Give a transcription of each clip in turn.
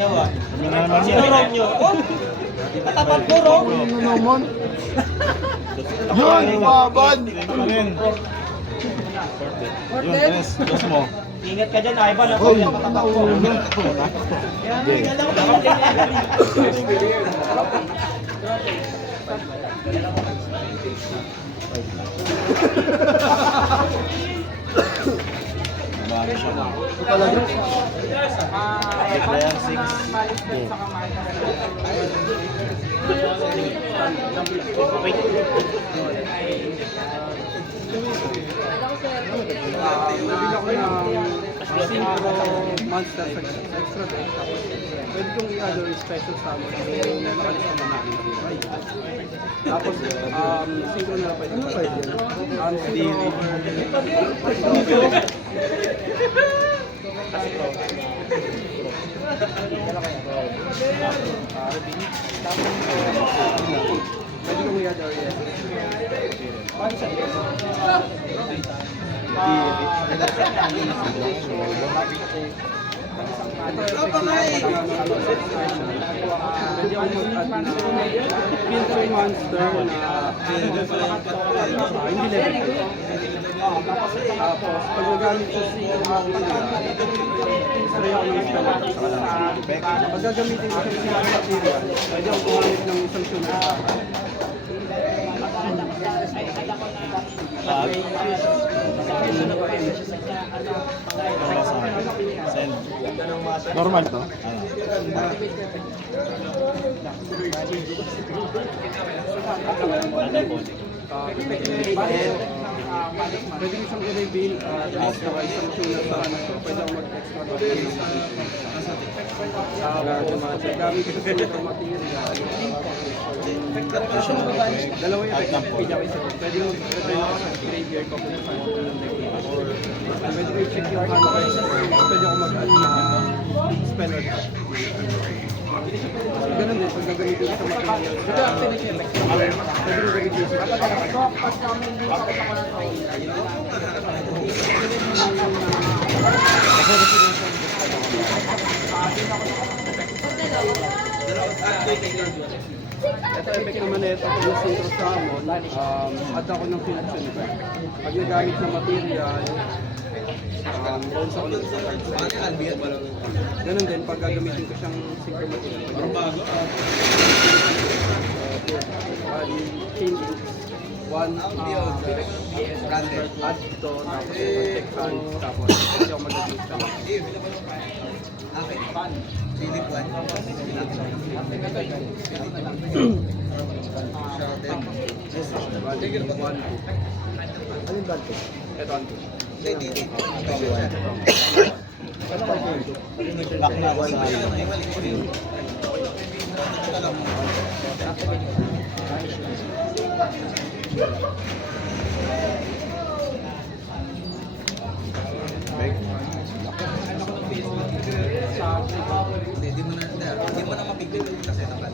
Ewan. Sino Romeo? Oh, katapat mo, Romeo. Ano naman? Yun, baban! Yun, Tres. Dos mo. Ingat ka dyan, Ivan. Ako Uy, yung katapat mo. Marami siya na. Ito talaga? Declare Nabili ako ng Synchro Monster Extra Deck. Pwede kong i-ano yung special summon yung nakalis na namin na buhay. Tapos, Synchro na pwede. Ano pwede? Pwede kong i-ano yan. Pwede ako mag-add Filter Monster na hindi level. Tapos, pag nagamit ko si spray ako ng spell sa kanila. Pag gagamitin ko siya ng material, pwede ako gumamit ng isang tuner sa akin. Send. Normal to? Pwede ko siyang i-reveal at saka isang tuner sa anak ko. Pwede ako mag-extra gamit ko sa filter material. Dalawa yung effect. Pwede mo return ako sa graveyard ko kung saan ko ng deck. Pwede ko i-check yung hand card. Pwede ako mag-add na spell or ganun din, pag gagamitin ko sa material. Pwede ko gagamitin sa ito effect naman ito kung yung Synchro Summon, add ako ng connection effect. Pag nagamit ng material, bounce ako ng ganun din, pag gagamitin ko siyang Synchro material. Changing one branded, add ito, tapos check hand, tapos hindi ako mag-adjust siya. Anong bad to? Ito ang Lock na ako sa Hindi mo na mapipili kasi naman.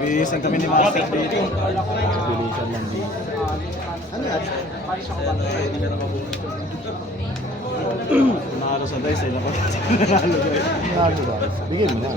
Bibisan kami ni Master dito. Bilisan lang dito. Ano yan? Nakalo sa dice, sila pa. Nakalo guys. Ano ba? Bigyan mo na.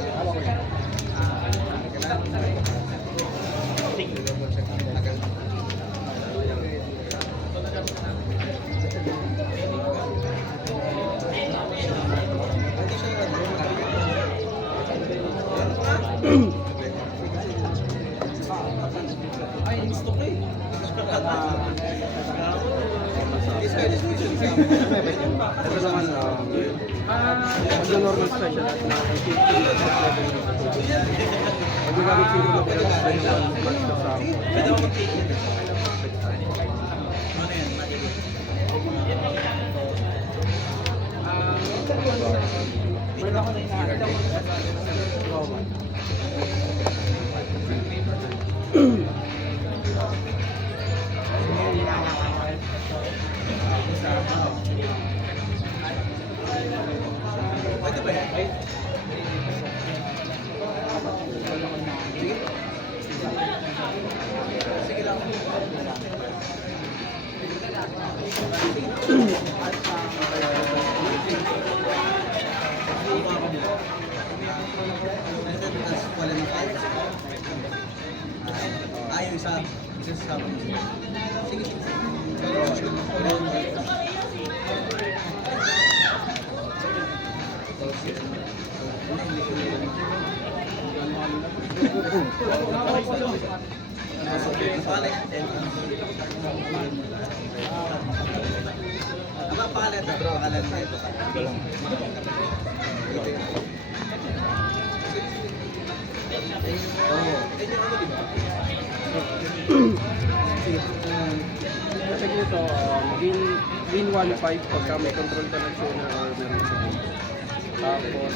ito naman, normal special at na 15 pag nagamit Synchro material, pwede ako mag-match sa Check nito, win 1-5 pagka may control ka ng tuner or meron sa game. Tapos,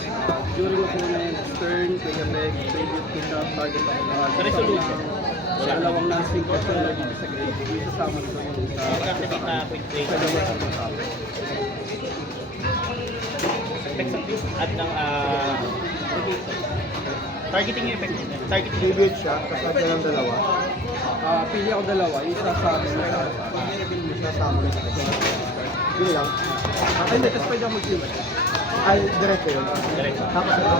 during opponent turn, take a leg, tribute to shot, target of the Resolution. dalawang non-sync na tuner dito sa grade. Dito sa amin sa Magkakatik na quick play. pwede mo sa top. Effects of this at ng targeting yung effect niya. Targeting yung Tribute siya, kasama siya ng dalawa. Pili ako dalawa, isa sa amin na Kasama niya sa kasi. Yun lang. hindi, tapos pwede ako mag-team. Ay, diretso yun. Diretso. Tapos ito.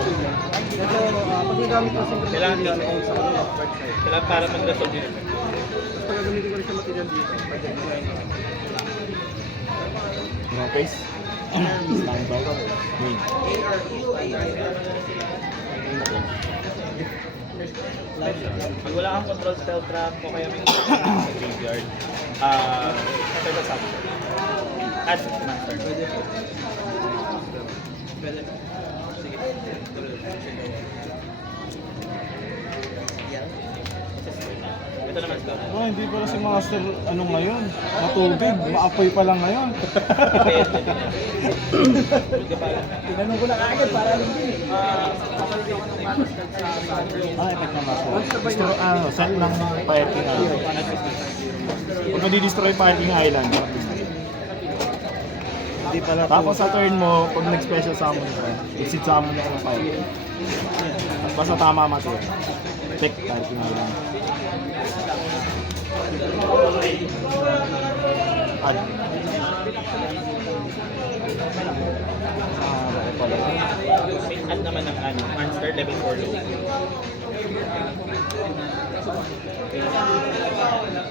Ito, pag nagamit ko sa Kailangan material dito. o sa kanila, right side. Kailangan para mag-resolve yung effect. Tapos pag gagamitin ko rin sa material dito, pwede ko. No face. Stand by. Wait. Pag wala kang control spell trap o kaya may sa graveyard, pwede sa add sa master. Ito naman ito. Oh, hindi pala si Master ano ngayon? Matubig, maapoy pa lang ngayon. Tinanong ko na kaagad para alam din. Ah, effect ng Master. Destroy, set ng fighting island. Pag nadi-destroy fighting island, Hindi pala tapos sa turn mo, pag nag-special summon ka, exit summon ako ng fighting. At basta tama matir. Effect fighting island. Add. Bakit pala? Add naman ng monster level 4 low.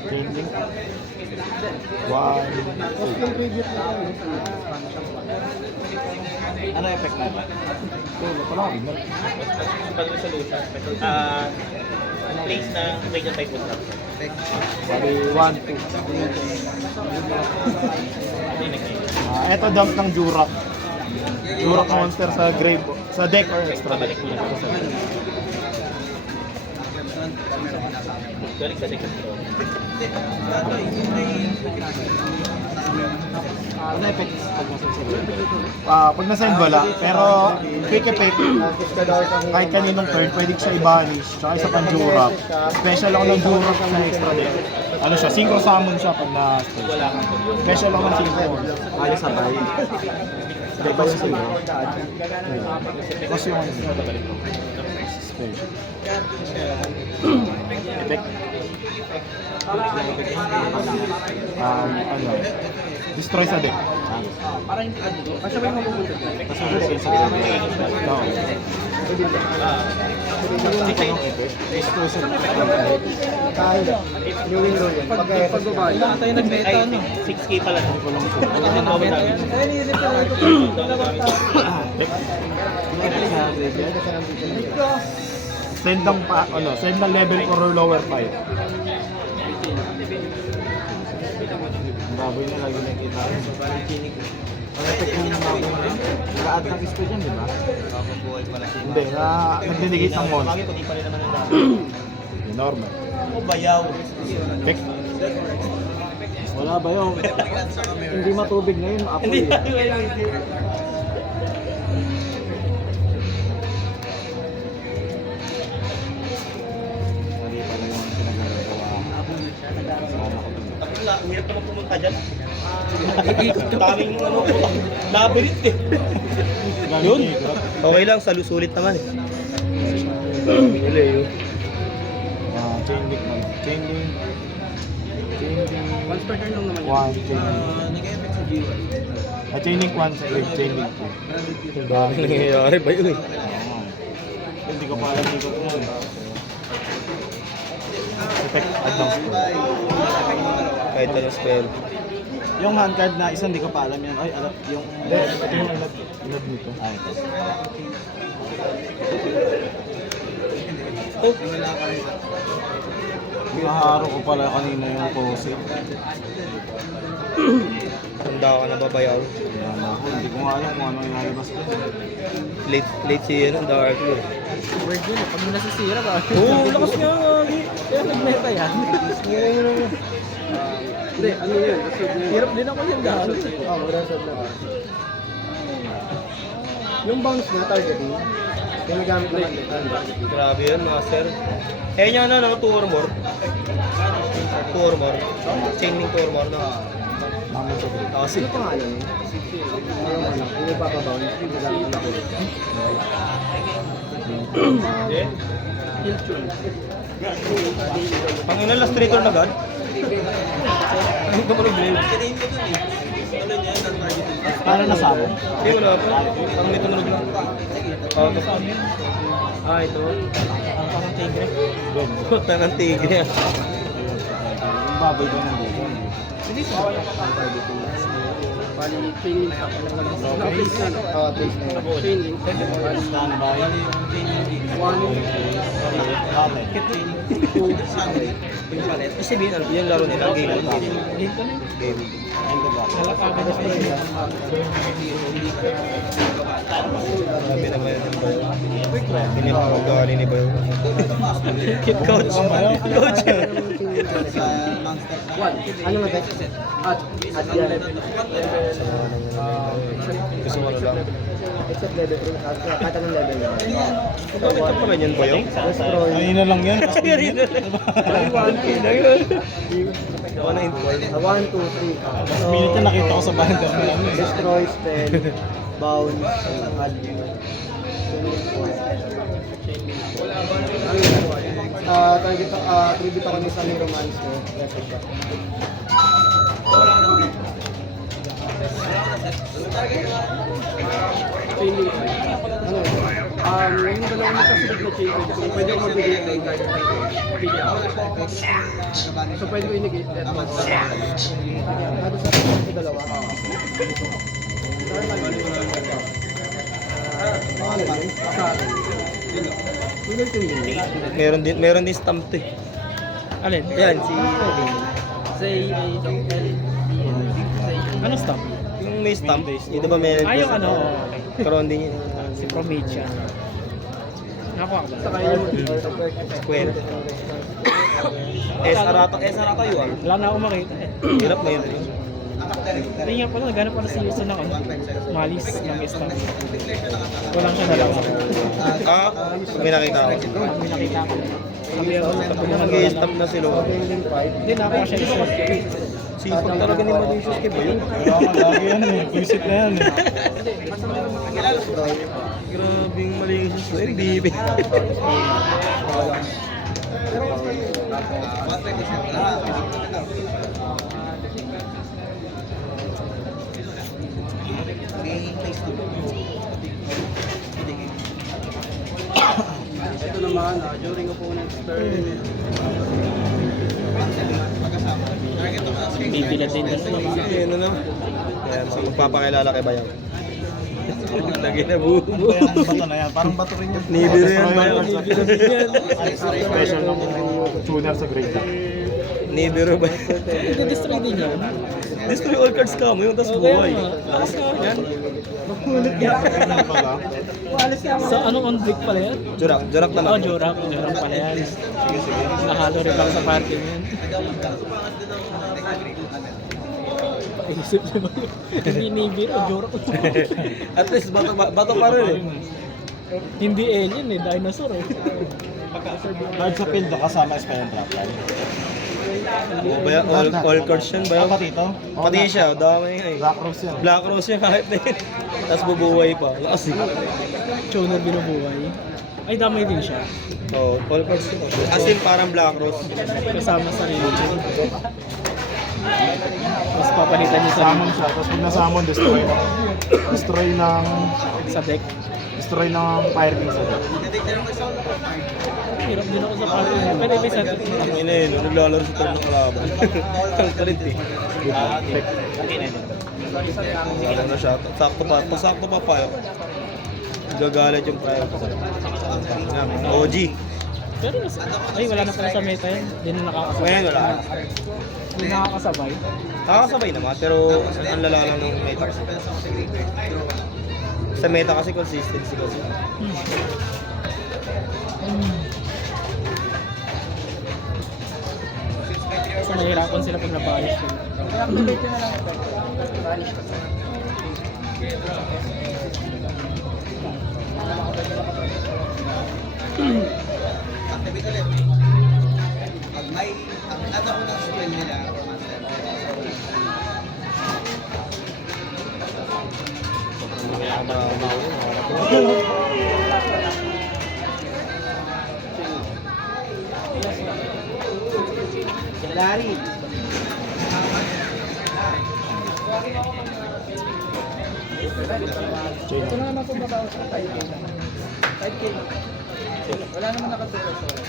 Changing. One. Yung tribute na ako. Ano effect na ba? Wala pala ako. Pag resolution, place ng radiant type wood trap. Bali, 1, 2. Ito dump ng Jurak. Jurak monster sa grave, sa deck or extra deck. Galing sa second throw. Ano effect pag nasa-send? Pag nasa-send wala, pero quick effect, kahit kaninong turn, pwede siya i-banish, tsaka isa pang Jurak. Special ako ng Jurak sa extra deck. Ano siya, synchro summon siya pag na-stage. Wala kang control. Special ako ng synchro. Ayos sabay. Hindi ba yung synchro? Kasi yung special. Effect. Ano? Destroy sa deck. Kasi may mapupunta dyan. Kasi yung sa deck. No. Destroy sa deck. Kahit new window yun. Pag babae. Ay, 6k pala. Ang bawal namin. Send ng send ng level 4 or lower 5. Ang baboy na lagi nakita. Ang effect ng baboy na nag-add ng speed yan, di ba? Hindi, nagdedicate ng monster. Bakit hindi pa rin naman ang dami? Normal. O bayaw. Effect. Wala ba yun? Hindi matubig ngayon, apoy. Hindi na. Mali pala yung pinagagawa. Wala, umiyak naman pumunta dyan. Daming labyrinth eh. Yun. Okay lang, salusulit naman eh. Huli yun. Chain link man. Chain link. Chain link. Once per turn lang naman yun. One, chain link. Chain link 1 sa grave, chain link 2. Dami nangyayari ba yun eh? Hindi ko pa alam, hindi ko pumunta. effect advance ko. Kahit anong spell. Yung hand card na isa, hindi ko pa alam yan. Ay, alam, yung... Ito yung alam nito. Ay, ito. Oh, Pinaharo ko pala kanina yung pose. handa ka na babayaw. Yan ako, hindi ko nga alam kung ano yung nalabas ko. Late si yun, Dark Lord. Word yun, pag nasisira ba? Oo, lakas nga. Kaya nagmeta yan. Hindi, ano yun? Hirap din ako yung dahil. Oo, rasad na. Yung bounce niya, targeting. Ginagamit naman dito. Grabe yun, master. Eh, niya na, no? 2 or more. 2 or more. Chain link 2 or more, no? Kasi. Ano pangalan niya? Alam mo na, kung ipapabounce, ginagamit na dito. Pang ina, last traitor na God? Ano ba problem? Paano nasabog? Hindi, wala pa. Pang may tumunog lang. Kasama yun. Ito. Parang tigre. Kota ng tigre. Yung baboy ko ng dito. Hindi sa Bali, training sa na-place na. Oo, place na yun. Training. Standby. 1, 2, Kasi sabihin, ano, yung laro nila, game. game ko na yun. Game. Grabe naman yun. Pinipagawalin ni Bayo. Coach. Coach. Ano mo, Bex? At yan. level. Gusto mo lang. Except level 3. Kahit anong level niya. Bakit ka pa ganyan, Bayo? Destroy. Ayun na lang yan. Ako na info. 1, 2, 3. Last minute na nakita ko sa banda. Destroy, spell, bounce, add. Tribute ako ni Sunny Romance ko. Yes, siya. Training. Ano yun? Yung dalawang nakasunod na chain code, so pwede ko magbigay ng bigyan. So pwede ko inigay. Ano sa dalawa? Sa akin. Meron din stamp to eh. Alin? Yan, si... Say a Ano stop? Yung may stamp, yun diba may... Yung ano, Karoon din yun. si Prometia. Nakuha ko. Saka Square. Sarata yun. wala na ako makita eh. Hirap na yun. Hindi nga pala, naghanap pala si Yuson ng ano, Malis ng stop. Walang siya nalawa. May nakita ako. May nakita ko. Sabi ako, tapulungan ko Nag-i-stamp na sila. Hindi, nakakuha siya isa. Sipag talaga ni Malaysius kay Bayo. Lagi yan eh. Visit na yan eh. Grabe yung Malaysius na yun. Di Ito naman, during opponent's turn. Bibilad din ito naman. Ano na? Kaya sa magpapakilala kay Bayaw. Lagi na bubo. Ano bato na yan? Parang bato rin yan. Nibiro yan, Bayaw. Nibiro din yan. Special ng tuner sa grade up. Nibiro ba? Ito-destroy din yan. Destroy all cards ka mo yung tas buhay. Lakas nga yan. Ano pala? Sa anong on-break pala yan? Jurak na Oh, lang. Jorak. Jorak pala yan. Nahalo rin lang sa party yan. Paisip naman yun. Hindi Nibiro, Jorak. At least bato pa rin eh. Hindi alien eh, dinosaur eh. Card sa field kasama spell and drop line. Bayaw, all cards yan, Bayaw. Pati ito? Pati siya, dami nga eh. Black Rose yan. Black Rose yung hype na yun. Tapos bubuhay pa. Lakas eh. Choner binubuhay. Ay, damay din siya. Oo, all cards yun. As in parang Black Rose. Kasama sa religion. Mas papalitan niya sa Summon siya. Tapos pag na-summon, destroy sa deck. ng fire king sa deck. hirap din ako sa party. Pero may sa Ang ina yun, naglalaro sa turn ng kalaban. Ang kulit eh. Sabi na siya, sakto pa, pag sakto pa pa yun. Gagalit yung prior. OG. Pero ay wala na pala sa meta yun. Hindi na nakakasabay. Ngayon wala. Hindi nakakasabay. Nakakasabay naman, pero ang lala lang ng meta kasi. Sa meta kasi consistency kasi. Kasi nahihirapan sila pag nabayos sila. Pag may, ang nata ko ng skill nila, Larry. Ito na naman po matawa sa 5K. 5K. Wala naman nakatulog sa wala.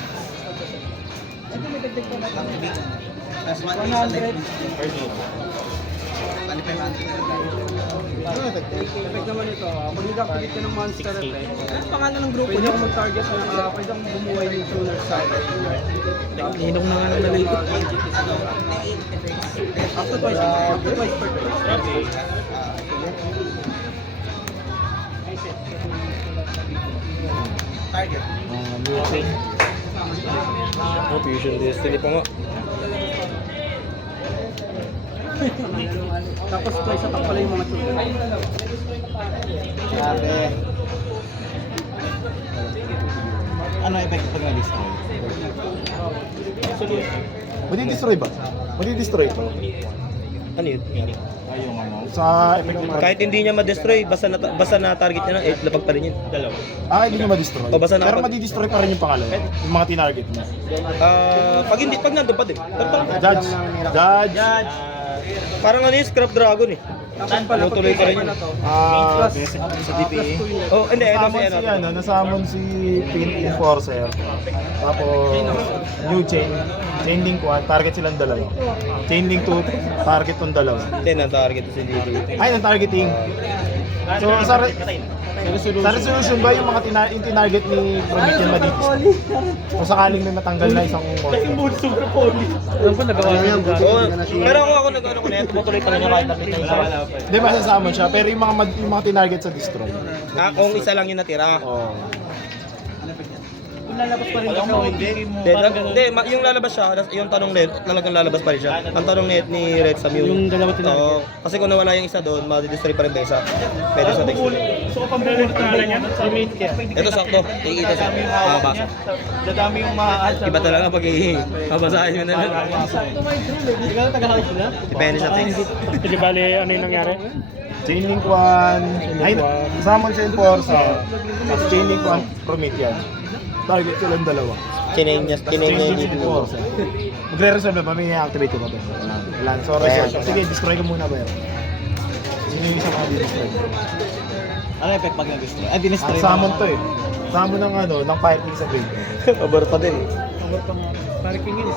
Ito may dagdag pa na. Plus 100. 100. Effect naman ito. Pag nag-activate ka ng monster effect, ano pangalan ng grupo? Pwede akong mag-target ng, pwede akong bumuhay ng tuner sa akin. Hinong na nga ng nalito. After twice per turn. Target. Moving. Oh, Fusion Destiny pa nga. Tapos twice attack pala yung mga tuner. Grabe. Ano effect pag na-destroy? Madi-destroy ba? Madi-destroy ito? Ano yun? Ay, yung ano? Sa effect ni Kahit hindi niya ma-destroy, basta na-target niya na, lapag pa rin yun. Dalawa. hindi niya ma-destroy. O, basta Pero nakapag- madi-destroy pa rin yung pangalawa. Yung mga tinarget mo. Pag nandun pa din. Judge. Judge. Parang ano yung Scrap Dragon eh. Tapos pala, Tuloy pa rin yun. Sa DPA. Oh, hindi, ito Nasamon si si, ano. nasamon si Pin Enforcer. Tapos, New Chain. Chain Link 1, target silang dalawa. Chain Link 2, target tong dalawa. Hindi, na-target si DD. Ay, ng targeting. So, sa resolution ba yung mga yung tinarget ni Promethean Madipis? Kung sakaling may matanggal na isang monster. Alam ko nagawa niya yung Oo, pero ako nag-ano ko na yan, tumutuloy pa rin niya kahit nakita yung isa. Hindi, masasamon siya. Pero yung mga tinarget sa destroy. Kung isa lang yung natira. Oh. lalabas pa rin siya. Hindi, yung lalabas siya, yung tanong net, talagang lalabas pa rin siya. Ang tanong net ni Red Sam Yung dalawa tinarget. Oo, kasi kung nawala yung isa doon, ma-destroy pa rin ba isa? Pwede sa text. So, kung pambulit na niya, remain ka. Ito sakto, ikita sa mabasa. Dadami yung maaad. Iba talaga pag babasahin mo na lang. Hindi ka taga-halos na? Depende sa text. Hindi bali, ano yung nangyari? Chain Link 1, ay, Summon sa Enforcer, tapos Chain Link 1, Promethean. Target silang dalawa. Chinayin niya Chain Link dito. Enforcer. Magre-resolve na ba? May i-activate ko ba? Wala. So, resolve. Sige, destroy ko muna ba yan? Yun yung isa mga di-destroy. Ano effect pag nag-destroy? Ay, dinestroy mo. Summon to eh. Summon ng ano, ng Fire King sa grave. Pabor pa din. Parking yun.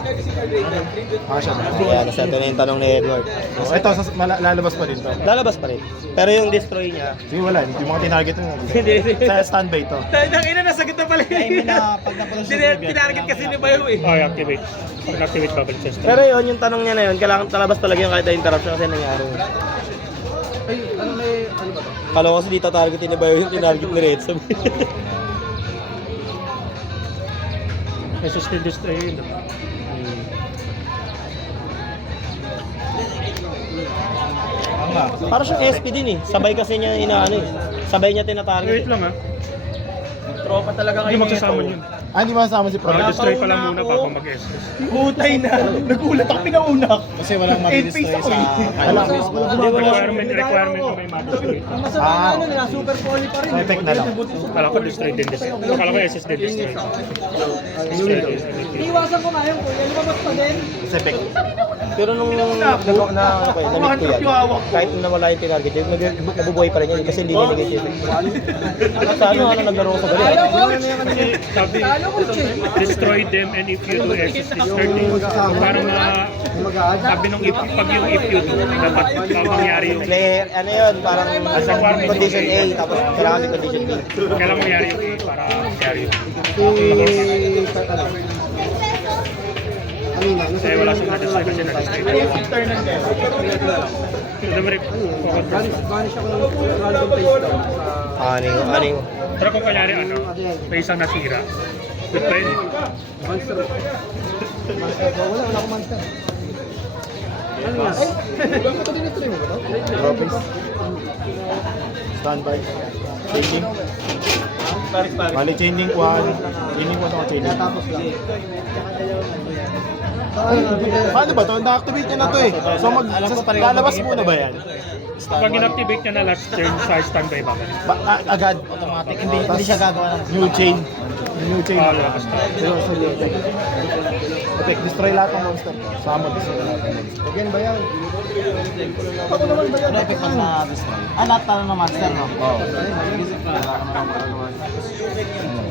Siya na. Ayan, nasa ito na yung tanong ni Edward. So, ito, lalabas pa din to. Lalabas pa rin. Pero yung destroy niya, Sige, wala. Yung mga tinarget na. hindi. Sa standby to. Tangina, nasagot na pala Ay, pag napunod sa Tinarget kasi ni Bayo eh. Oh, activate. Pag activate, babalik test. Pero yun, yung tanong niya na yun, kailangan talabas talaga yung kahit na interruption kasi nangyari. Ay, ano may, ano ba to? Kala ko kasi dito targetin ni Bayo yung tinarget ni Red Sam. May sustain destroy yun. Para siyang SP din eh. Sabay kasi niya inaano eh. Sabay niya tinatarget. Wait lang ha. Tropa talaga Hindi magsasama yun. Hindi masama si Pro. Destroy pa lang muna bago mag-SS. Putay na. Nagulat ako pinauna. Kasi walang mag-destroy sa Alam. Requirement na may modificate. Ah, Ano na, super poly pa rin. so effect na lang. Kala ko destroy din destroy. Kala ko SS din destroy. Destroy din. Iiwasan ko nga yung kuya. Lumabas pa din. Sepek. Pero nung na-meet ko yan, kahit nawala yung tinarget, nabubuhay pa rin yan kasi hindi nilagay siya. Sa ano, naglaro ko sa galing. Sabi, destroy them and if you do SS is 30. Parang sabi nung pag yung if you do, dapat mangyari yung Player, ano yun, parang condition A, tapos kailangan may condition B. kailangan mangyari yung A para mangyari yung kasi wala siyang na-destroy kasi na-destroy. Vanish ako ng random place daw. Ano yung Pero kung kanyari may isang nasira, pwede. Monster. Wala akong monster. Ano yan? Droppings. Standby. Chaining. Bali, chaining 1. Chaining 1 ako chaining. Tapos lang. Paano ba to? Na-activate niya na to eh. So lalabas muna ba yan? Pag in-activate niya na last turn sa standby ba? Agad. Automatic. Hindi siya gagawa ng... New chain. New chain. Lalabas na. Pero sa effect, destroy lahat ng monster. Summon, destroy lahat ng monster. Again ba yan? Ano effect pag na-destroy? Lahat na ng monster, no? Oo.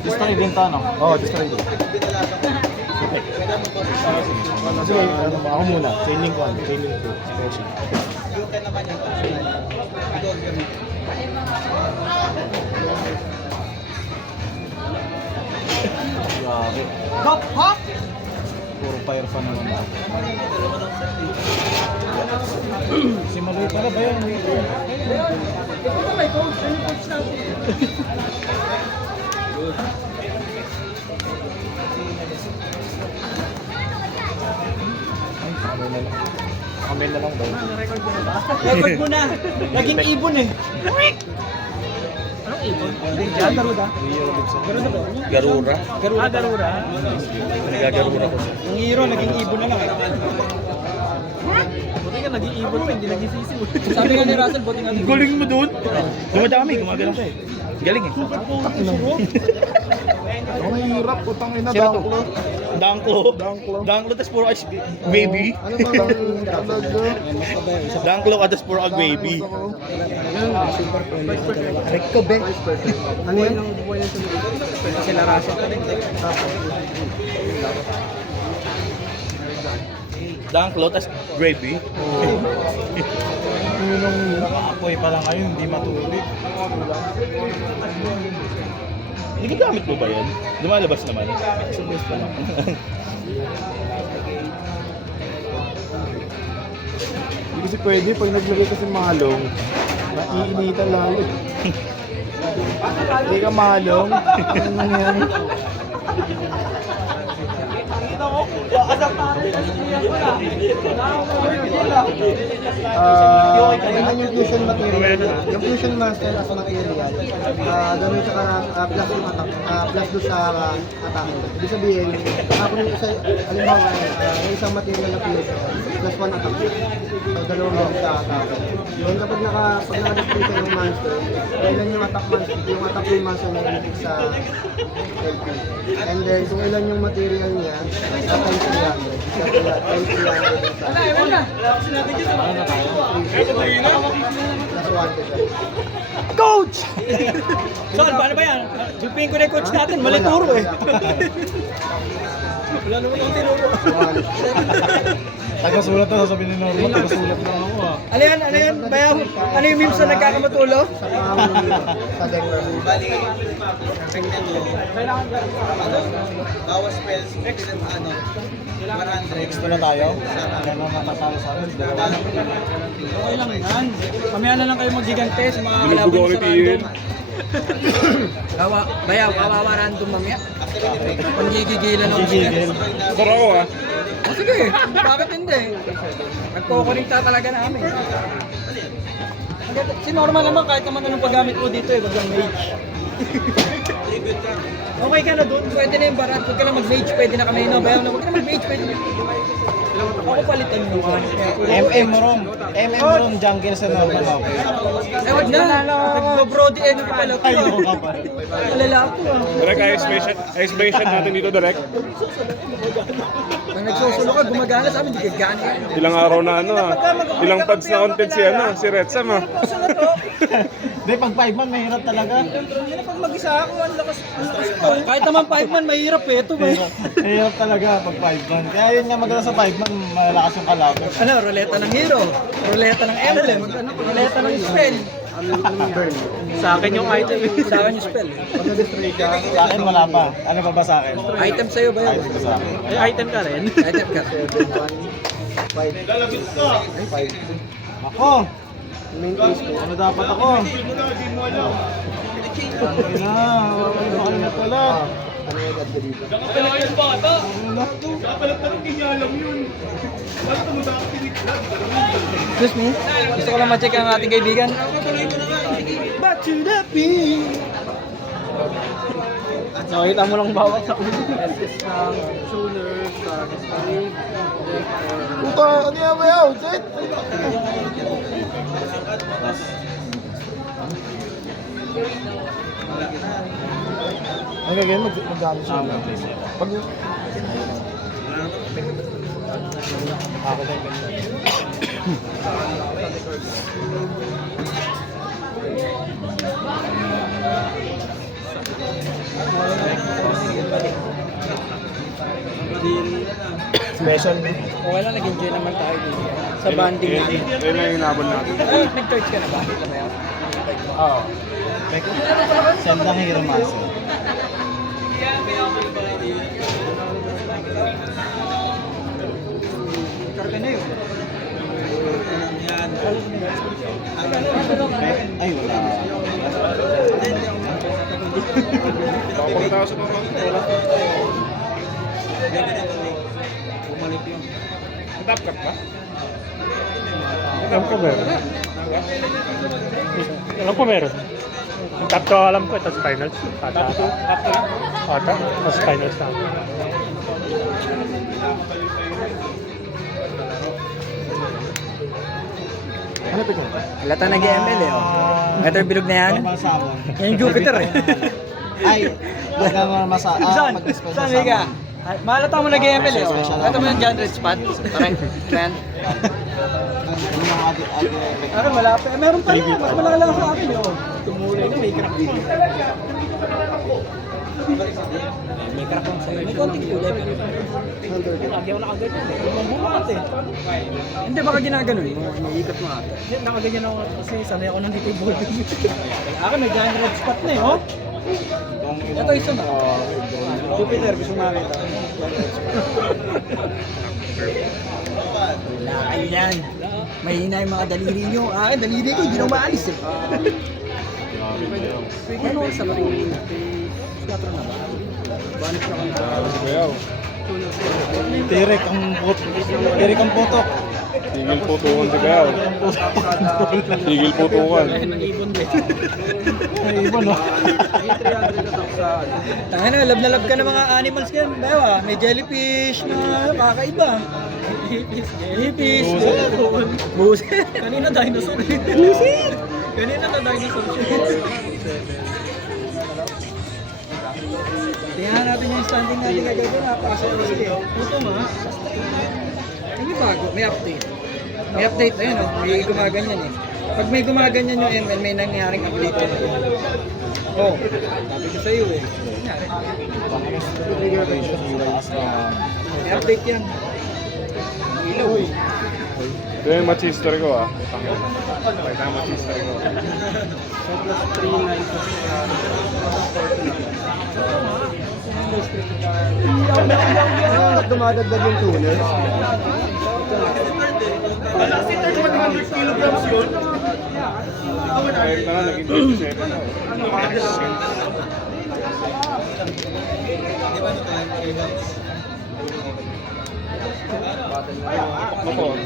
Destroy din to, no? Oo, destroy din. Effect. Sige, ako muna. Chaining 1, chaining 2, special. Grabe. Hop! Hop! Puro fire fan naman ako. Si Maloy pala ba yun? Comment na lang daw. Record mo na. Naging ibon eh. Anong ibon? Garuda. Garura. Garura. Nagagarura ko. Yung hero, naging ibon na lang eh. Buti nga naging ibon pa, hindi naging sisiw. Sabi nga ni Russell, buti nga naging Galing mo doon. Dumadami, gumagano siya eh. Galing eh. Ako nahihirap, utang ina Sino daw. to? Dangklo. Dangklo, tas puro ice baby. Ano ba ang talaga? Dangklo ka, tas puro ag baby. Recto be. Ano yan? sila Russell. Dangklo, tas gravy. Apoy pa lang ngayon, hindi matuloy. Ginagamit mo ba yan? Lumalabas naman. Suggest pa lang. Hindi kasi pwede, pag naglagay kasi malong, naiinitan lalo. Hindi ka malong, ano nangyari? Ganyan yung fusion material. Yung fusion master as material, ganun siya ka plus yung attack, plus doon sa attack. Ibig sabihin, kung isa, halimbawa, yung isang material na fusion, plus 1 attack. So, dalawang doon sa attack. Then kapag naka-display ka ng monster, kailan yung attack yung monster na yung sa LP. And then, kung ilan yung material niya, sa times 300. Sa times 300 sa plus 1 to Coach! Saan, paano ba yan? Jupin ko na yung coach natin, mali turo eh. Wala naman akong tinuro. Taga-sulat na, sasabihin ni Norma, taga-sulat lang ako ah. Ano yan? Bayaw? Ano yung memes na nagkakamatulo? sa deck. Extra na tayo? Kaya naman matatalo sa amin. Okay lang yan. Mamaya na lang kayo mag-gigante sa mga kalaban sa random. Bayaw, kawawa random mamaya. Panggigigilan ng gigil. Pero ako Sige, bakit hindi? Nagkukurinta talaga namin. Si normal naman kahit naman anong paggamit mo dito eh, wag lang mage. Okay ka na doon, pwede na yung barat, huwag ka lang mag-mage, pwede na kami, no? Bayaw na, huwag ka na mag-mage, pwede na. Ako palitan mo. MM Rom, jungle sa normal okay. Eh, wag na, nag-brody end ko pala. Ay, ako ka pa. Alala ako ah. Direct, i-expression natin dito direct. Pag nagsusulo ka, gumagana sa amin, di gagana yan. Ilang araw na ano ah. Ilang pads na content si ano, si Retsam ah. Hindi, pag 5 man, mahirap talaga. Yan na pag mag-isa ako, ang lakas ko. Kahit naman 5 man, mahirap eh. Ito ba? Mahirap talaga pag 5 man. Kaya yun nga, maganda sa 5 man, malalakas yung kalaban. Ano, ruleta ng hero, ruleta ng emblem, ruleta ng spell. Sa akin yung item. Sa akin yung spell. Pag na-destroy ka, Sa akin, wala pa. Ano pa ba sa akin? Item sa'yo ba yun? Item pa sa akin. Ay, item ka rin. Item ka. 5. Ako! Main case ko. Ano dapat ako? Ano na, ano na pala. Ano yung agad dito? Excuse me? Gusto ko lang ma-check ang ating kaibigan. Back to the beat! Nakita mo lang bawat sa ulo. SS ng tuner, sa history, Puta, ano yan ba yaw? Set! Ano gagawin? Mag-gamit siya. Pag... Ako din ganyan. Special. Okay lang, nag-enjoy naman tayo dito. Sa banding natin. Ayun lang yung hinabol natin. Ay, nag-charge ka na ba? Ito ba yun? Oo. Send lang hero muscle. Karga na yun. Ay, wala. Papunta ako sa mga. Tap cut ba? Alam ko meron. Alam ko meron. Yung top 2 alam ko, ito sa finals. Ata. Tapos finals na. Ano pick mo? Lata nag-ML eh. Oh. Ito yung bilog na yan. Masamon. Yan yung Jupiter eh. Ay, Saan? Saan ka? Malata mo nag-ML eh. Oh. Ito mo yung John Red Spot. Correct. Trend. Ano, malapit. Eh, meron pa na. Mas malaki lang sa akin. Oh. Tumulay na, may crack din. May crack lang sa'yo. May konting kulay pa rin. Lagi ako nakaganyan eh. Bumukat eh. Hindi, baka ginaganon mo. Iniikot mo ata. Hindi, nakaganyan ako kasi sanay ako ng dito yung ball. Akin, may John Red Spot na eh. Oh. Ito isa na. Jupiter, gusto makita. Wala kayo yan. Mahina yung mga daliri nyo. Akin, daliri ko, hindi na umaalis eh. Ano oras na ba rin? 4 na ba? Banis na kami. Tirek ang putok. Tigil putukan si Gayaw. Tigil putukan. Ay, iba no? Tanga na, love na love ka ng mga animals kayo. Bawa, may jellyfish na kakaiba. Jellyfish. Buset. Kanina dinosaur. Buset. Kanina na dinosaur. Tingnan natin yung standing natin kagabi. Napakasaya. Puto nga. Ano bago? May update. May update na yun. Oh. May gumaganyan eh. Pag may gumaganyan yung ML, may nangyaring update na yun. Oh, sabi ko sa'yo eh. May update yan. Ilaw eh. Ito yung match history ko ah. Pakita ang match history ko. Dumadagdag yung tuner. Kahit na lang, naging 27 na. Ako, 06,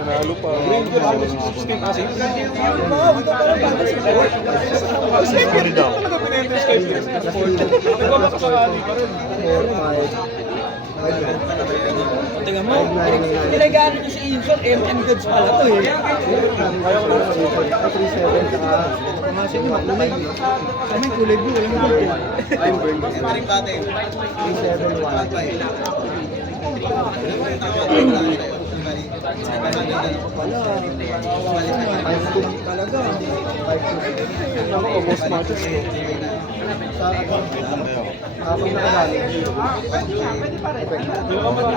nanalo pa. Sorry daw. Four, five. Tingnan mo, nilagaan nyo si Inson, MM goods pala to eh. Ayaw ko lang sa 37 saka Pumasok nyo, kulay. Ano yung kulay blue? Walang gold eh. 371. Talaga. Boss Matos. Pag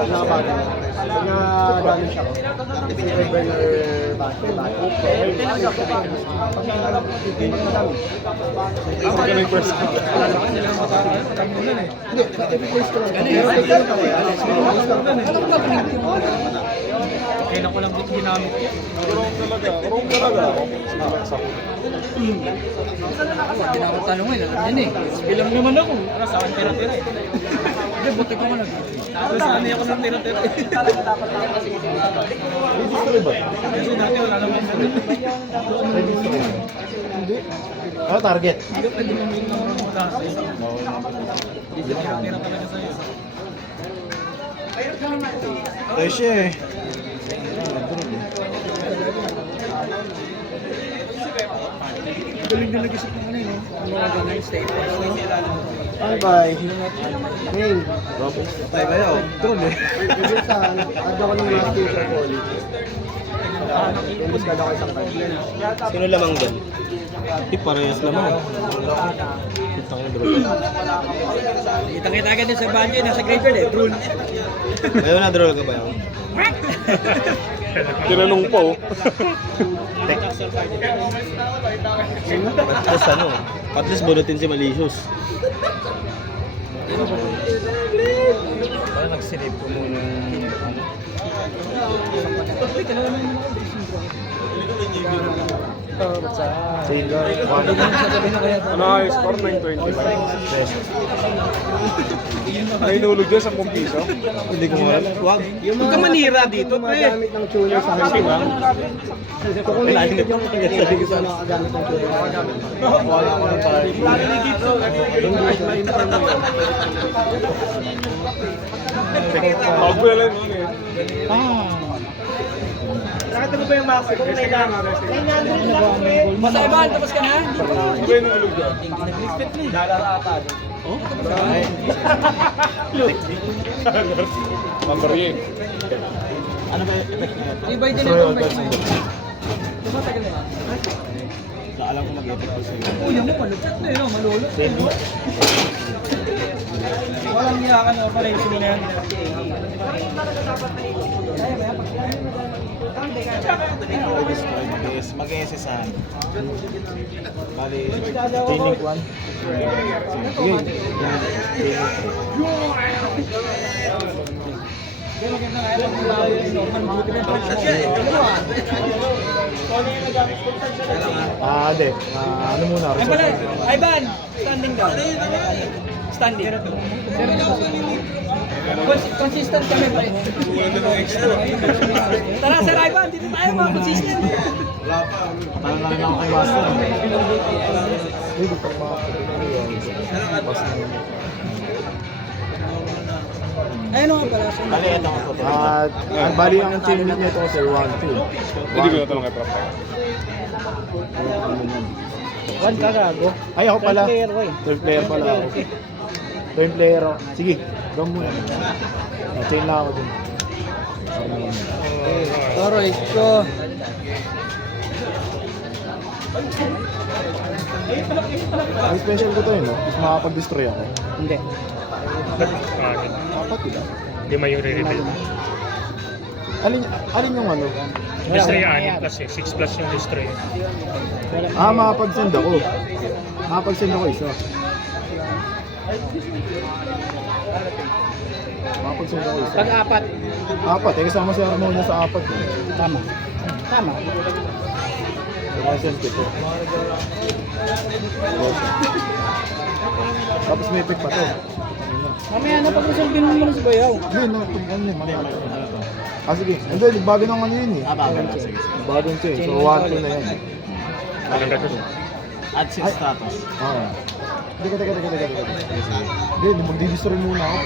nakadali, nakadali siya. Burner battery. Ang galing first. Hindi, i-replace ko lang. Kailan ko lang dito ginamit yan. Wrong talaga. Tinatanong mo, alam yan eh. Bilang naman ako. Saan tira-tira eh. Hindi, buti ko man saan ako ng tira-tira eh. Registry ba? Kasi dati wala naman. Registry. Hindi. Ano target? Pwede mo yung wala sa isa. Tira-tira talaga sa'yo. Ay siya eh. Galing na nag-isip ng ano yun. Ang mga ganyan, staples. Bye-bye. Hey. Tayo kayo. Tron eh. Kasi sa, add ako ng last year sa college. Discard ako isang card. Sino lamang dyan? Parehas lamang. Putang ina, bro. Kitang-kita agad din sa banyo, nasa graveyard eh. Drone. Ngayon na draw ka ba yun? Tinanong po. At least bunutin si Malicious. Parang nag-save ko muna. Ano high score? 925. Ano inulog dyan? 10 piso? Hindi ko alam. Wag. Huwag ka manira dito, pre. Magamit ng tuner sa high school. Kung Wala hindi yun. yung pinag-sabi sa nakagamit ng tuner. Wala ko ng party. Tawag ko na lang yun eh. Nakita mo ba yung max ko? Kailangan. Masaibahan, tapos ka na? Ano ba inulog dyan? Mamariin. Ibay din ang combine mo. Tumatagal na yan. Alam ko mag-effect ko sa'yo. Kuya mo, malupit na yun, malulot. Walang niya ka na pala yung sumuna yan. Mag-SSR. Bali, Clinic 1. Sige. Ade. Ano muna? Ay pala, Ivan, standing down. Standing. Consistent kami pa rin. Tara, Sir Ivan, dito tayo mga consistent. Parang lang ako kay Master. Hindi pa mga Ayun nga pala. bali, ito ang totoo. bali ang team lead nito kasi 1-2. Hindi ko na tanong kay Prof. One ka gago. Ay, ako pala. 12 player 12 player pala ako. 12 player ako. Sige, gawin muna. Chain lang ako dun. Toroy ko. Ang special ko to yun, no? Is makapag-destroy ako. Hindi. Dapat diba? Hindi may yung re-reveal. Alin yung ano? Destroy 6 plus eh. 6 plus yung destroy. Makapag-send ako. Makapag-send ako isa. Makapag-send ako isa. Pag-apat. Apat, eh kasama si Harmonia sa apat. Eh. Tama. Tama. Makasend ko ito. Tapos may pick pa to. Mamaya na pag-resolve mo muna si Bayaw. Hindi, ano yun, mali. Sige. Hindi, bago ng ano yun eh. Sige. Bagong to eh. So 1-2 na yan. Anong gagawin? Add 6 status. Oo. Teka. Hindi, magdi-destroy muna ako.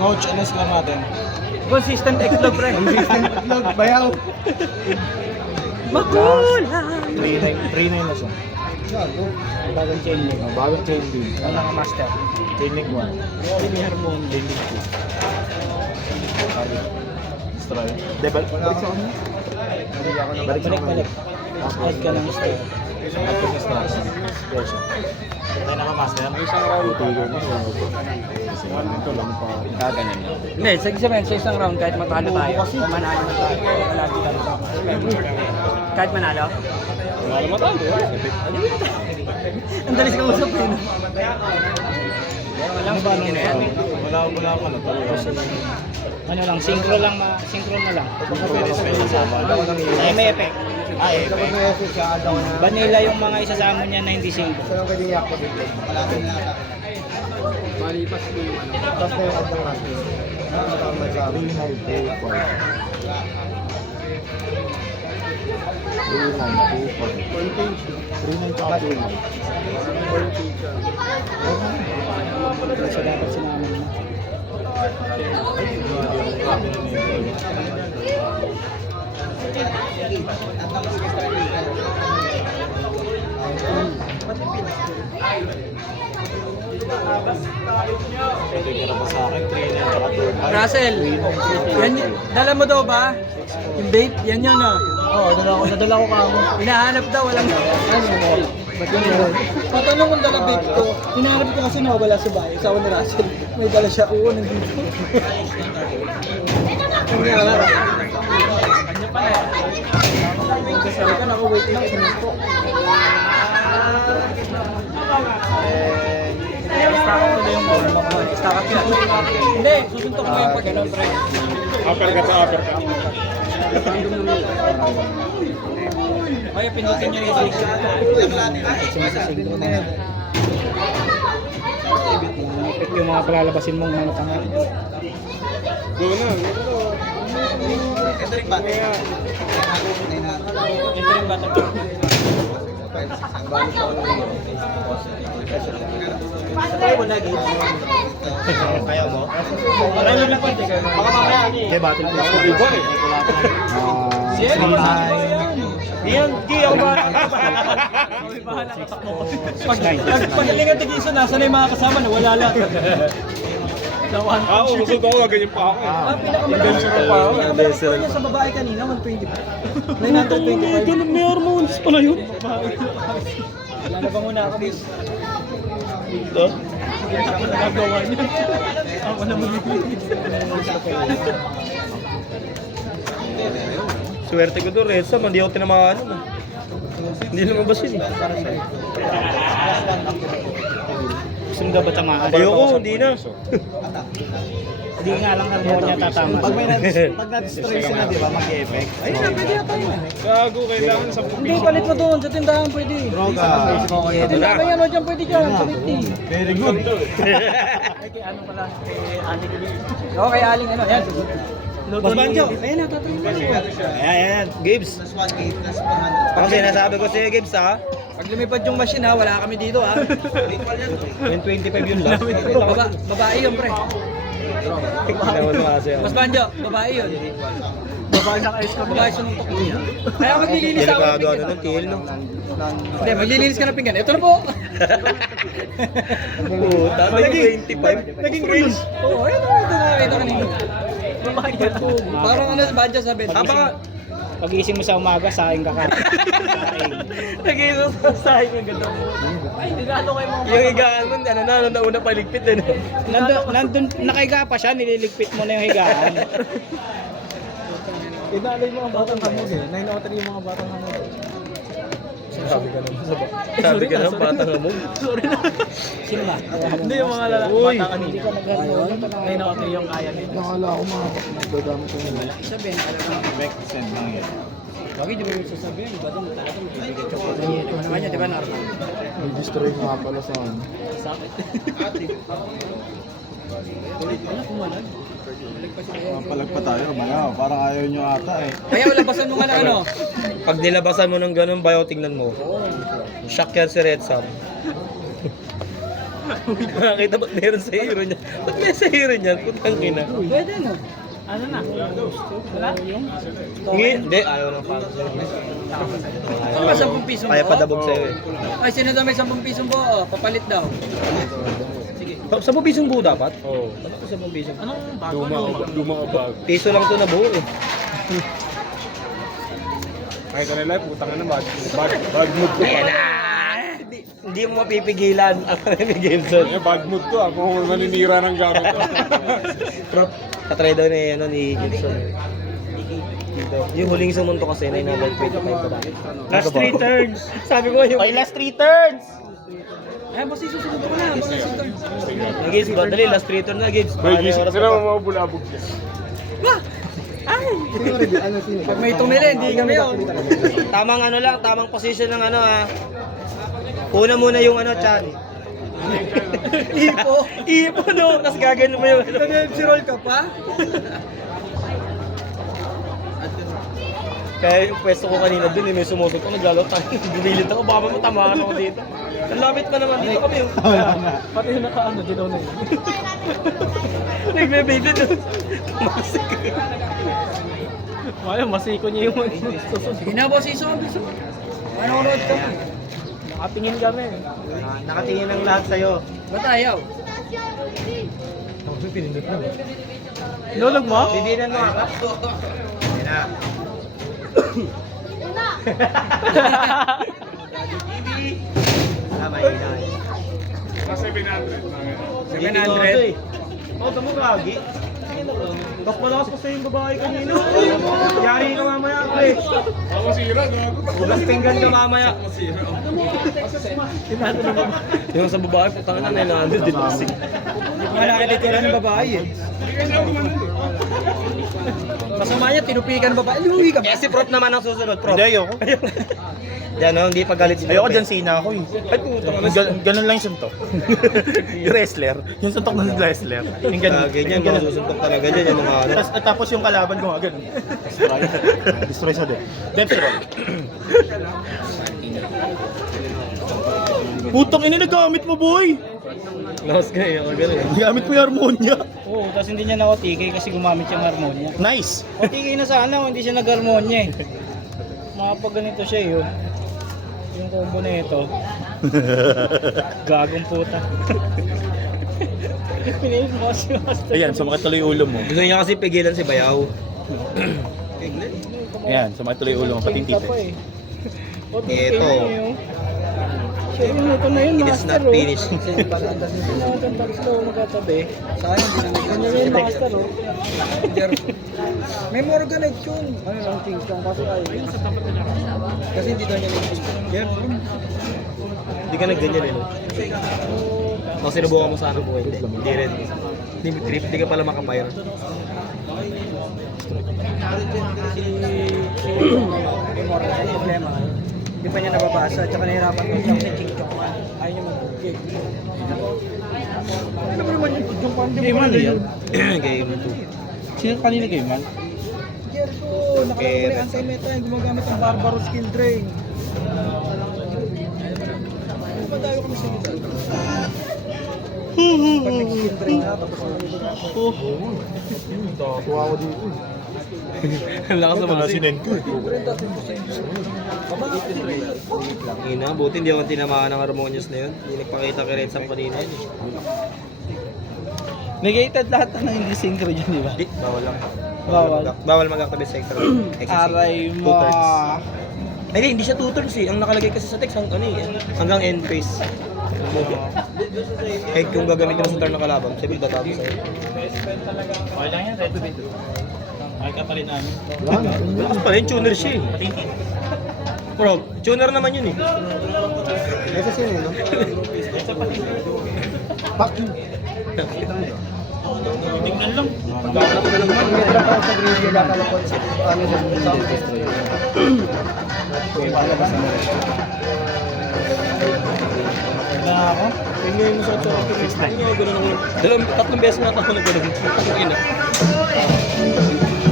Coach, ano score natin? Consistent X-Log, pre. Itlog, bayaw. Makulang! 3-9 na siya. Bagong chain link. Bagong chain link. Ano nga master? Chain link 1. Hindi harmon. Chain link 2. Destroy. Balik sa kanya. Balik sa kanya. Add ka ng star. Tapos extraction. Yes. Tayo naka-master. Isang round. Tuloy mo siya. Ito lang pa. Ganun lang. Hindi, sa isang round, kahit matalo tayo, manalo na tayo. Lagi tayo sa kahit manalo? Wala matalo. Ang dalis ka usap yun. Ano ba nung wala pa na to? Ano lang, synchro na lang. Pwede special sama. Ay, may effect. Dapat na yes, siya, daw na. Vanilla yung mga isasama niya na hindi synchro. So, yung pwede i-activate. Malatin na ata. Malipas ko yung ano. Tapos na yung add ng last name. Tama sa amin. 3925. So, dapat sinama mo. Russell, yan, dala mo daw ba? Yung vape, yan yun ah. Oo, nadala ko ka mo. Hinahanap daw, walang... Ba't yun yun? Patanong kung dala vape ko. Hinahanap ko kasi nawala sa bahay. Sawa ni Russell. May dala siya. Oo, nandito. Hindi alam. Kanya pala eh. Kasali ka, naka-wait lang. Sinunto. Stack up na yung ball mo. Stack up yan. Hindi, susuntok mo yung pag-ganon, pre. Uppercut sa uppercut. Kaya pinutin niyo yung yung mga palalabasin mong mga tanga. Go na. Ito rin ba? Entering battle. Balik ako ng Kaya mo na, Gabe. Kaya mo? Kaya mo na, pwede kayo. Baka mamaya niya eh. Okay, battle plus. Yan, G, ako ba? Pagalingan tig-iso, nasa na yung mga kasama na wala lang. Umusod ako, ganyan pa ako. Pinakamalaki ko niya sa babae kanina, 125. 925. Ganun, may hormones pala yun. Wala na ba muna ako, miss? Ito? Sige na ako nagagawa niya. Ako na maglilinis. Swerte ko doon, Reza, hindi ako tinamaan. Hindi lumabas yun eh. Gusto mo ba tamaan? Ayoko, hindi na. Hindi nga lang harmon niya tatama. Pag na-destroy sila, di ba, mag-effect? Ayun na, pwede na tayo. Gago, kailangan sa Hindi, palit mo doon. Sa tindahan pwede. Roga. Sa tindahan yan, o dyan pwede dyan. Palit eh. Very good. Ay, kay ano pala? Kay Aling. Oo, kay Aling ano. Yan. Mas Banjo. Ayun na, tatanong ko. Ayan, Gibbs. Ako sinasabi ko sa'yo, Gibbs ha. Pag lumipad yung machine ha, wala kami dito ha. Yung 25 yun lang. Babae yun, pre. Naman mo kasi ako. Mas Banjo, babae yun. Babae sa ice cream. Babae sununtok mo. Kaya maglilinis ako ng Delikado ano pinggan. ng tiil, no? Hindi, maglilinis ka ng pinggan. Ito na po. Puta, naging 25. Naging race. Oo, ito nakakita kanina. Babae ka. Parang ano sa Banjo sabi. Pag-iising mo sa umaga, saing ka ka. Nag-iisip sa sahing ang ganda mo. Yung higaan mo, ano na, nauna paligpit eh. Nandun, nakahiga pa siya, nililigpit mo na yung higaan. Inaalay mo ang batang hamog eh. 903 yung mga batang hamog. Sabi ka naman, batang hamog. Sino ba? Hindi yung mga lalaki. Uy! Hindi ka nag-harmon. 903 yung kaya nila. Nakala ko magdadami ko nila. Sabihin, alam mo. Effect, send lang yun. Lagi, di ba yung sasabihin? Iba doon, talaga magbibigay ka po. Ano naman yun, di ba, Narma? May destroy nga pala sa ano. Palag pa tayo, bayaw. Parang ayaw nyo ata eh. Kaya labasan mo nga na ano. Pag nilabasan mo ng ganun, bayo, tingnan mo. Shock yan si Red Sam. Nakakita ba't meron sa hero niya? Ba't may sa hero niya? Putang ina. Pwede no? Ano na? Wala? Hindi, ayaw ng para sa'yo. Ano ba 10 piso Kaya padabog sa'yo eh. Ay, sino daw may 10 pisong buo? Papalit daw. Sige. 10 pisong buo dapat? Oo. Ano ko 10 pisong? Lumang bag. Piso lang to na buo eh. Kahit ano lang, putang na bag mood ko. Ayan na! Hindi mo mapipigilan ang game zone. Bag mood to kung maninira ng gamit to. Katry daw ni Gibson. Yung huling sumunto kasi na inabot 25 pa dati. Last 3 turns. Sabi ko yung... Okay, last 3 turns! Eh, boss, susunod ko na. Boss, susunod. Gibbs, dali, last 3 turn na Gibbs. May gising sila mamabulabog siya. Sino review? Ano sino? Pag may tumili, hindi kami yun. Tamang ano lang, tamang position ng ano ha. Una muna yung ano, Chan. Ipo. Ipo no, tapos gagano mo yung ano. Nag-MC roll ka pa? Kaya yung pwesto ko kanina dun, may sumusok ko, naglalot tayo. Bumilit ako, baka matamaan ako dito. Ang lapit pa naman dito kami yung... Pati yung nakaano, dilaw na yun. Nagbe-baby dun. Masik. Wala, masiko niya yung susunod. Sige na, boss, iso. Manonood ka. Nakatingin kami. Nakatingin ang lahat sa'yo. Ba't ayaw? Nulog mo? Didinan mo ako. Yan na. Tama yun na. Nasa 700. 700? Oo, tamo gagi. Tapos malakas pa sa'yo yung babae kanina. Yari ka mamaya, pre. Ako masira, gago. Ulas pinggan ka mamaya. Yung sa babae, putang na 900 din kasi. Mga nakititira ng babae eh. Masama niya, tinupikan ng babae. Luwi ka ba? Eh, si Prof naman ang susunod, Prof. Hindi, ayoko. Yan, no, hindi pagalit si Prof. Ayoko dyan sina ako eh. Ay, putang na. Ganun lang yung suntok. Yung wrestler. Yung suntok ng wrestler. Yung ganun. Ganyan, ganyan, susuntok talaga dyan, yung mga ano. Tapos yung kalaban ko nga ganun. Destroy. Destroy sa din. Depth roll. Putang ina, nagamit mo boy! Lost ka yun, ganun. Nagamit mo yung harmonya. Oo, tapos hindi niya na-OTK kasi gumamit yung harmonya. Nice! OTK na sana kung hindi siya nag-harmonya eh. Mga pag ganito siya yun. Yung combo na ito. Gagong puta. Pinayin mo si Master. Ayan, sumakit tuloy yung ulo mo. Gusto niya kasi pigilan si Bayaw. Ayan, sumakit tuloy yung ulo mo, pati yung Pinta pa tite. eh. Ito. Siya yun, ito na yun, It is Master not oh. finished. Nakakantaris daw magkatabi. Sayang, hindi namin ganyan yun, Master oh. May Morganite yun. Ano lang, Kingston kasi ayaw. Kasi hindi daw niya may Kingston. Hindi ka nagganyan eh, no? O sinubukan mo sana po, hindi rin. Hindi trip, hindi ka pala makapire. May Morganite, problema. Hindi pa niya nababasa, tsaka nahirapan ko siya kasi ching-chong man. Ayaw niya mag-gig. Ano ba naman yung ching-chong man? Game man yun. Game 2. Sino kanina game man? Jericho, nakalala ko na yung anti-meta yung gumagamit ng Barbaros skill drain. Ano ba tayo kami sa ito? Pag nag-skill drain na, tapos Tuwa ko dito. Ang lakas naman kasi. Nenko. Ina, buti hindi ako tinamaan ng harmonious na yun. Hindi nagpakita kay Red Sam kanina yun eh. negated lahat ng hindi synchro yun, di ba? Hindi, bawal lang. Bawal. Bawal mag-activate sa extra. Aray mo. 2 turns. Ay, hindi siya 2 turns eh. Ang nakalagay kasi sa text, ano eh, hanggang end phase. Eh, kung gagamitin mo sa turn ng kalaban, sabi tatapos sa'yo. Okay lang yan, ready to be. Ay ka pa rin namin. Lakas pa rin, tuner siya eh. Bro, tuner naman yun eh. Ito sino, no? Fuck you. Tingnan lang. Pagkakalap na naman, may trap ako sa graveyard, nakalapot sa ano sa sound destroy. Na ako. Tingnan mo sa akin. Tatlong beses na ako nagkaroon. Ang ina.